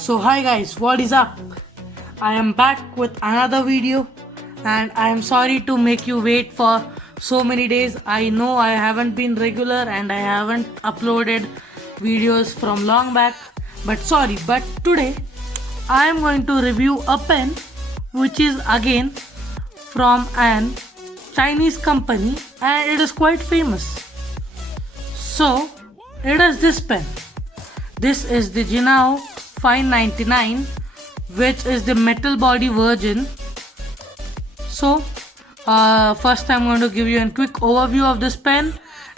So hi guys, what is up? I am back with another video and I am sorry to make you wait for so many days. I know I haven't been regular and I haven't uploaded videos from long back, but sorry. But today I am going to review a pen which is again from an Chinese company and it is quite famous. So it is this pen. This is the Jinhao Fine 99, which is the metal body version. So first I'm going to give you a quick overview of this pen,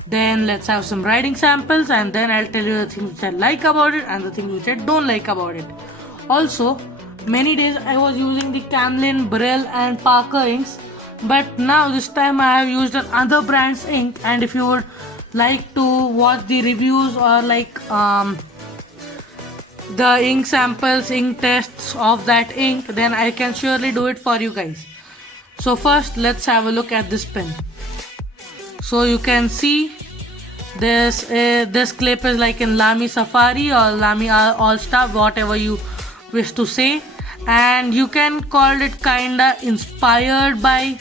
then let's have some writing samples, and then I'll tell you the things which I like about it and the things which I don't like about it. Also, many days I was using the Camlin, Brill and Parker inks, but now this time I have used another brand's ink, and if you would like to watch the reviews or like the ink samples, ink tests of that ink, then I can surely do it for you guys. So first let's have a look at this pen. So you can see this clip is like in Lamy Safari or Lamy All Star, whatever you wish to say, and you can call it kinda inspired by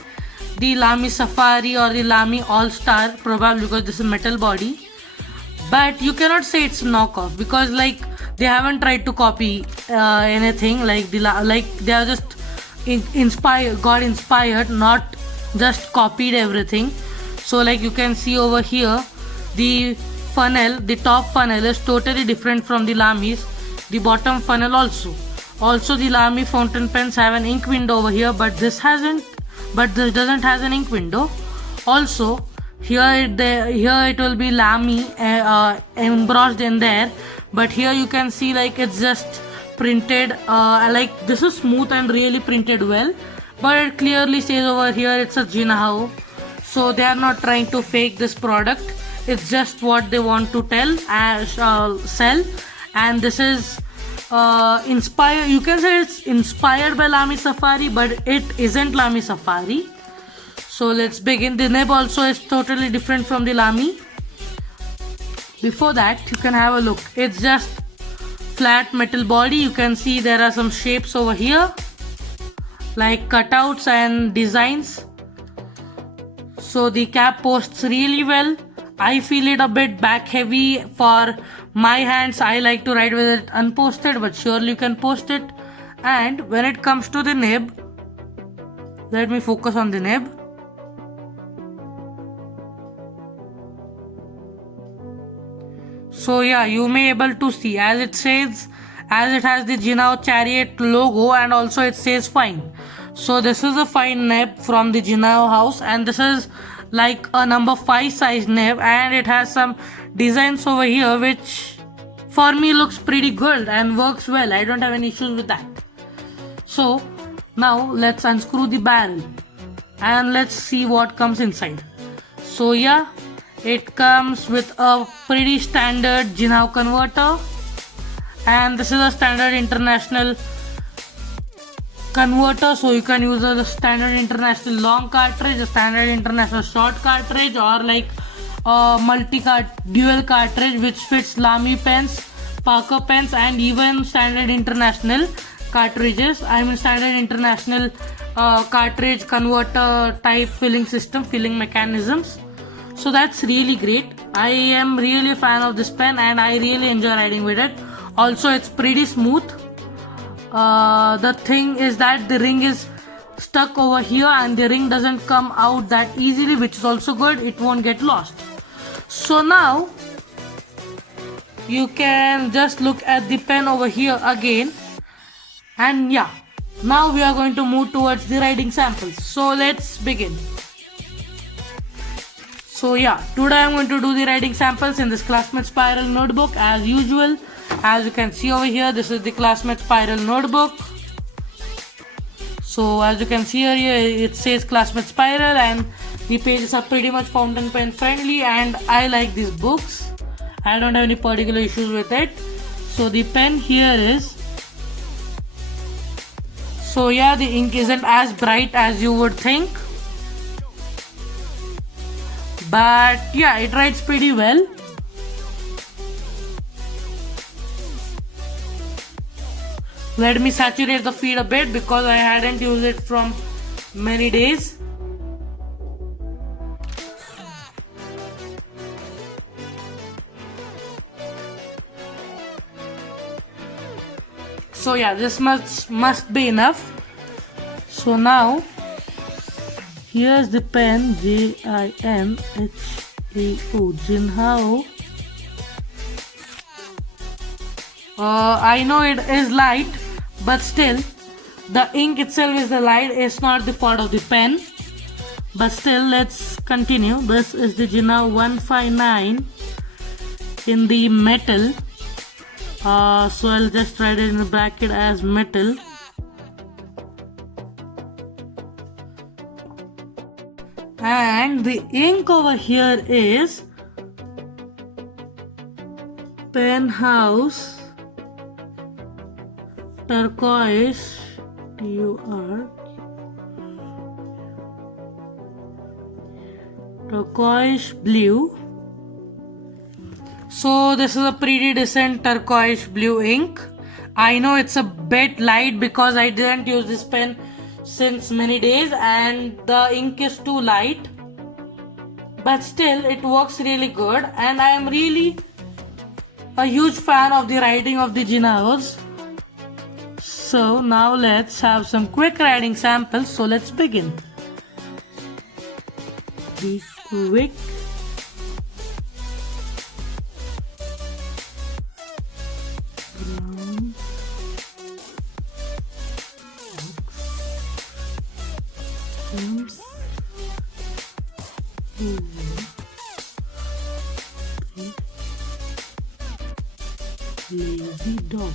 the Lamy Safari or the Lamy All Star, probably because this is metal body, but you cannot say it's knockoff because like they haven't tried to copy anything like they are just got inspired, not just copied everything. So like you can see over here, the top funnel is totally different from the Lamy's. The bottom funnel also the Lamy fountain pens have an ink window over here, but this doesn't has an ink window. Also here it will be Lamy embossed in there, but here you can see like it's just printed like this is smooth and really printed well, but it clearly says over here it's a Jinhao. So they are not trying to fake this product, it's just what they want to sell. And this is inspired, you can say it's inspired by Lamy Safari, but it isn't Lamy Safari. So let's begin. The nib also is totally different from the Lamy. Before that, you can have a look. It's just flat metal body. You can see there are some shapes over here like cutouts and designs. So the cap posts really well. I feel it a bit back heavy for my hands. I like to write with it unposted, but surely you can post it. And when it comes to the nib, let me focus on the nib. So yeah, you may able to see as it has the Jinhao Chariot logo, and also it says fine. So this is a fine nib from the Jinhao house, and this is like a number 5 size nib, and it has some designs over here which for me looks pretty good and works well. I don't have any issues with that. So now let's unscrew the barrel and let's see what comes inside. So yeah, it comes with a pretty standard Jinhao converter, and this is a standard international converter. So you can use a standard international long cartridge, a standard international short cartridge, or like a dual cartridge which fits Lamy pens, Parker pens, and even standard international cartridges. I mean standard international cartridge converter type filling mechanisms. So that's really great. I am really a fan of this pen and I really enjoy writing with it. Also it's pretty smooth. The thing is that the ring is stuck over here and the ring doesn't come out that easily, which is also good. It won't get lost. So now you can just look at the pen over here again, and yeah, now we are going to move towards the writing samples. So let's begin. So yeah, today I'm going to do the writing samples in this Classmate Spiral notebook as usual. As you can see over here, this is the Classmate Spiral notebook. So as you can see here, it says Classmate Spiral, and the pages are pretty much fountain pen friendly, and I like these books. I don't have any particular issues with it. So the pen here is, so yeah, the ink isn't as bright as you would think, but yeah, it writes pretty well. Let me saturate the feed a bit because I hadn't used it from many days. So yeah, this must be enough. So now here's the pen, Jinhao. Jinhao. I know it is light, but still, the ink itself is the light. It's not the fault of the pen. But still, let's continue. This is the Jinhao 159 in the metal. So I'll just write it in the bracket as metal. And the ink over here is Penhouse Turquoise, turquoise blue. So this is a pretty decent turquoise blue ink. I know it's a bit light because I didn't use this pen since many days and the ink is too light, but still it works really good, and I am really a huge fan of the writing of the Jinhaos. So now let's have some quick writing samples. So let's begin. Be quick. Brown. Oops. Lazy dog.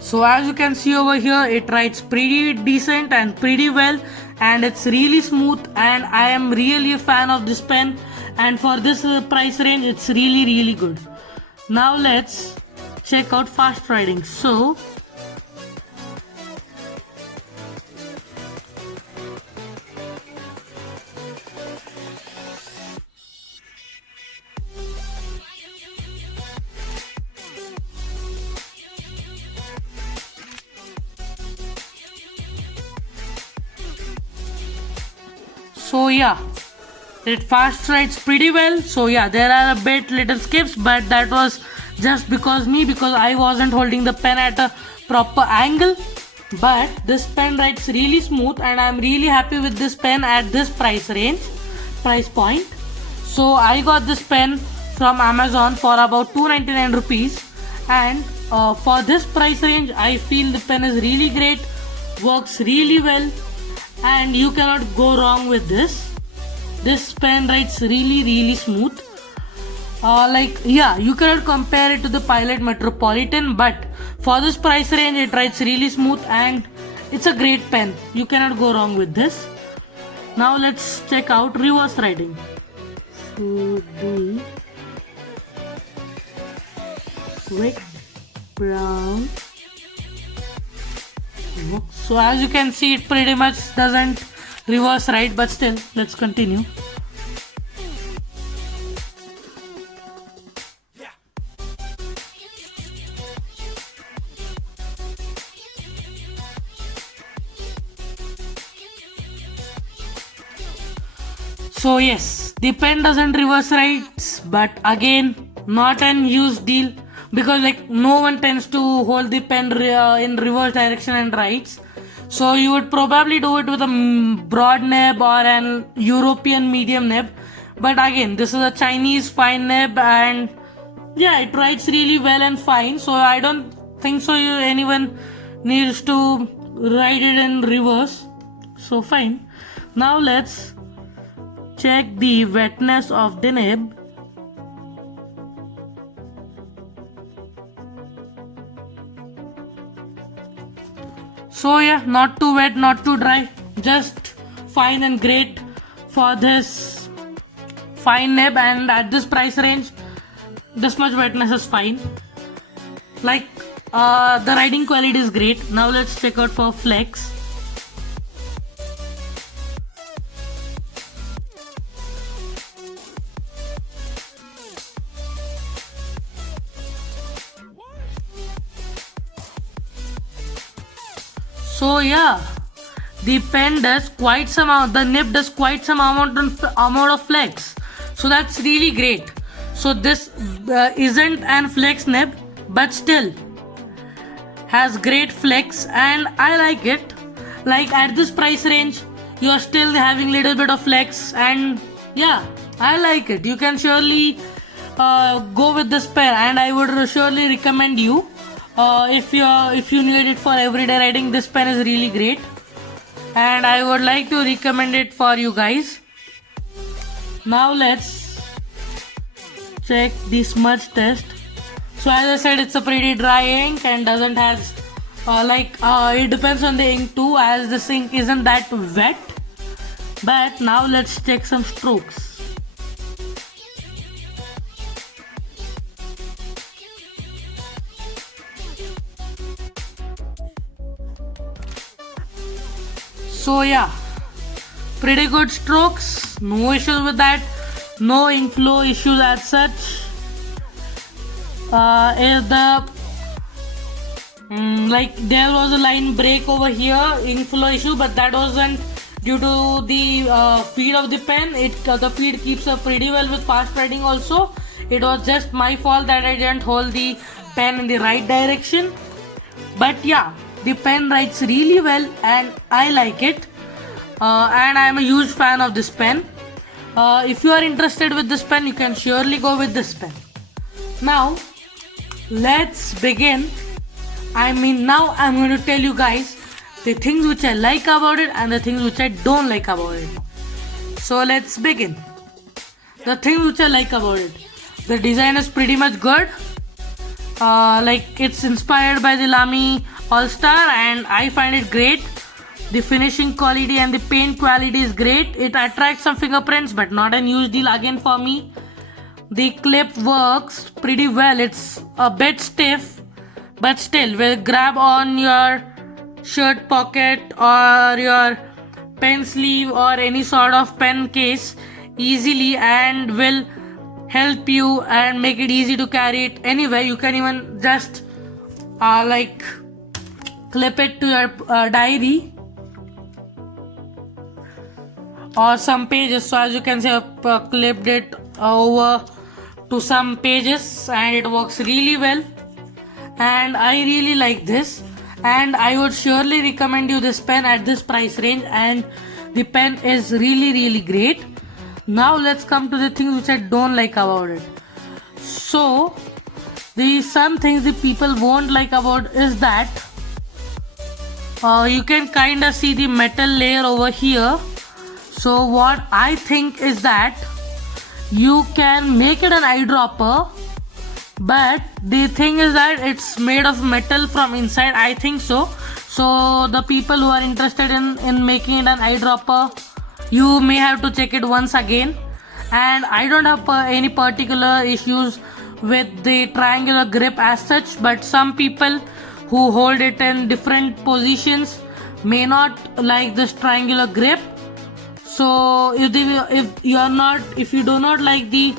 So as you can see over here, it writes pretty decent and pretty well, and it's really smooth, and I am really a fan of this pen, and for this price range it's really good. Now let's check out fast writing. So yeah, it fast writes pretty well. So yeah, there are a bit little skips, but that was just because I wasn't holding the pen at a proper angle. But this pen writes really smooth, and I'm really happy with this pen at this price point. So I got this pen from Amazon for about 299 rupees, and for this price range I feel the pen is really great, works really well, and you cannot go wrong with this. This pen writes really smooth. You cannot compare it to the Pilot Metropolitan, but for this price range it writes really smooth and it's a great pen. You cannot go wrong with this. Now let's check out reverse writing. Quick brown. So as you can see, it pretty much doesn't reverse write, but still, let's continue. So yes, the pen doesn't reverse write, but again, not an used deal, because no one tends to hold the pen in reverse direction and writes. So you would probably do it with a broad nib or an European medium nib, but again, this is a Chinese fine nib, and yeah, it writes really well and fine. So I don't think so anyone needs to write it in reverse. So fine. Now let's check the wetness of the nib. So yeah, not too wet, not too dry, just fine and great for this fine nib, and at this price range, this much wetness is fine. The writing quality is great. Now let's check out for flex. So yeah, the pen does quite some the nib does quite some amount of flex. So that's really great. So this isn't an flex nib, but still has great flex, and I like it. Like at this price range, you are still having little bit of flex, and yeah, I like it. You can surely go with this pen, and I would surely recommend you if you need it for everyday writing. This pen is really great, and I would like to recommend it for you guys. Now let's check the smudge test. So as I said, it's a pretty dry ink and doesn't has it depends on the ink too, as this ink isn't that wet. But now let's check some strokes. So yeah, pretty good strokes, no issues with that, no ink flow issues as such. Is the like there was a line break over here, ink flow issue, but that wasn't due to the feed of the pen. The feed keeps up pretty well with fast writing also. It was just my fault that I didn't hold the pen in the right direction. But yeah, the pen writes really well and I like it. And I am a huge fan of this pen. If you are interested with this pen, you can surely go with this pen. Now let's begin. Now I'm going to tell you guys the things which I like about it and the things which I don't like about it. So let's begin. The things which I like about it: the design is pretty much good. Like it's inspired by the Lamy All-Star, and I find it great. The finishing quality and the paint quality is great. It attracts some fingerprints, but not a huge deal again for me. The clip works pretty well. It's a bit stiff, but still will grab on your shirt pocket or your pen sleeve or any sort of pen case easily, and will help you and make it easy to carry it anywhere. You can even just clip it to your diary or some pages. So as you can see, I've clipped it over to some pages and it works really well, and I really like this, and I would surely recommend you this pen at this price range, and the pen is really great. Now let's come to the things which I don't like about it. So some things the people won't like about is that you can kind of see the metal layer over here. So what I think is that you can make it an eyedropper, but the thing is that it's made of metal from inside, I think so. So the people who are interested in making it an eyedropper, you may have to check it once again. And I don't have any particular issues with the triangular grip as such, but some people who hold it in different positions may not like this triangular grip. So if you do not like the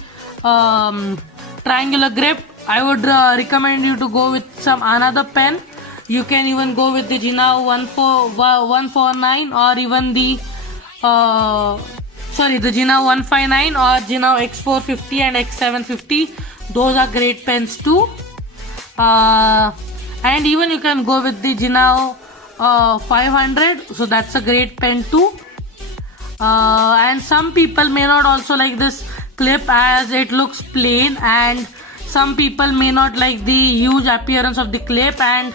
triangular grip, I would recommend you to go with some another pen. You can even go with the Jinao 149 or even the Jinao 159 or Jinao X450 and X750. Those are great pens too. And even you can go with the Jinao 500. So that's a great pen too. And some people may not also like this clip as it looks plain, and some people may not like the huge appearance of the clip, and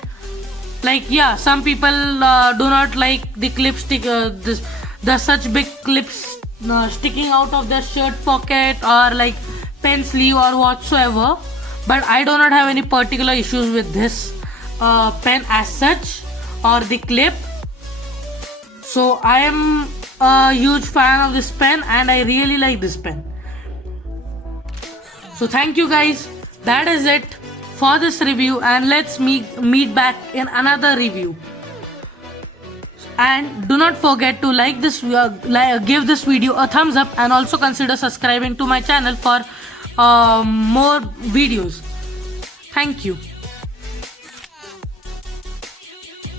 some people do not like the clip the such big clips sticking out of their shirt pocket or like pen sleeve or whatsoever. But I do not have any particular issues with this pen as such or the clip. So I am a huge fan of this pen and I really like this pen. So thank you guys. That is it for this review, and let's meet back in another review. And do not forget to give this video a thumbs up, and also consider subscribing to my channel for more videos. Thank you.